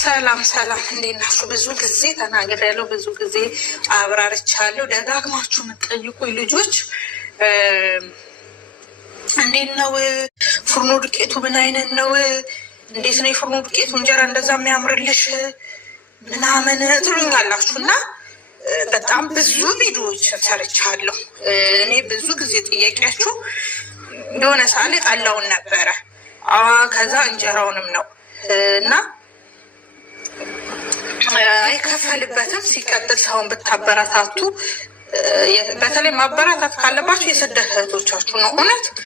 ሰላም ሰላም፣ እንዴት ናችሁ? ብዙ ጊዜ ተናግሬያለሁ፣ ብዙ ጊዜ አብራርቻለሁ። ደጋግማችሁ የምትጠይቁኝ ልጆች እንዴት ነው ፍርኖ ዱቄቱ ምን አይነት ነው? እንዴት ነው የፍርኖ ዱቄቱ እንጀራ እንደዛ የሚያምርልሽ ምናምን ትሉኛላችሁ እና በጣም ብዙ ቪዲዮዎች ሰርቻለሁ። እኔ ብዙ ጊዜ ጥያቄያችሁ የሆነ ሳለ ጣላውን ነበረ ከዛ እንጀራውንም ነው እና አይከፈልበትም። ሲቀጥል ሰውን ብታበረታቱ፣ በተለይ ማበረታት ካለባችሁ የስደት እህቶቻችሁ ነው እውነት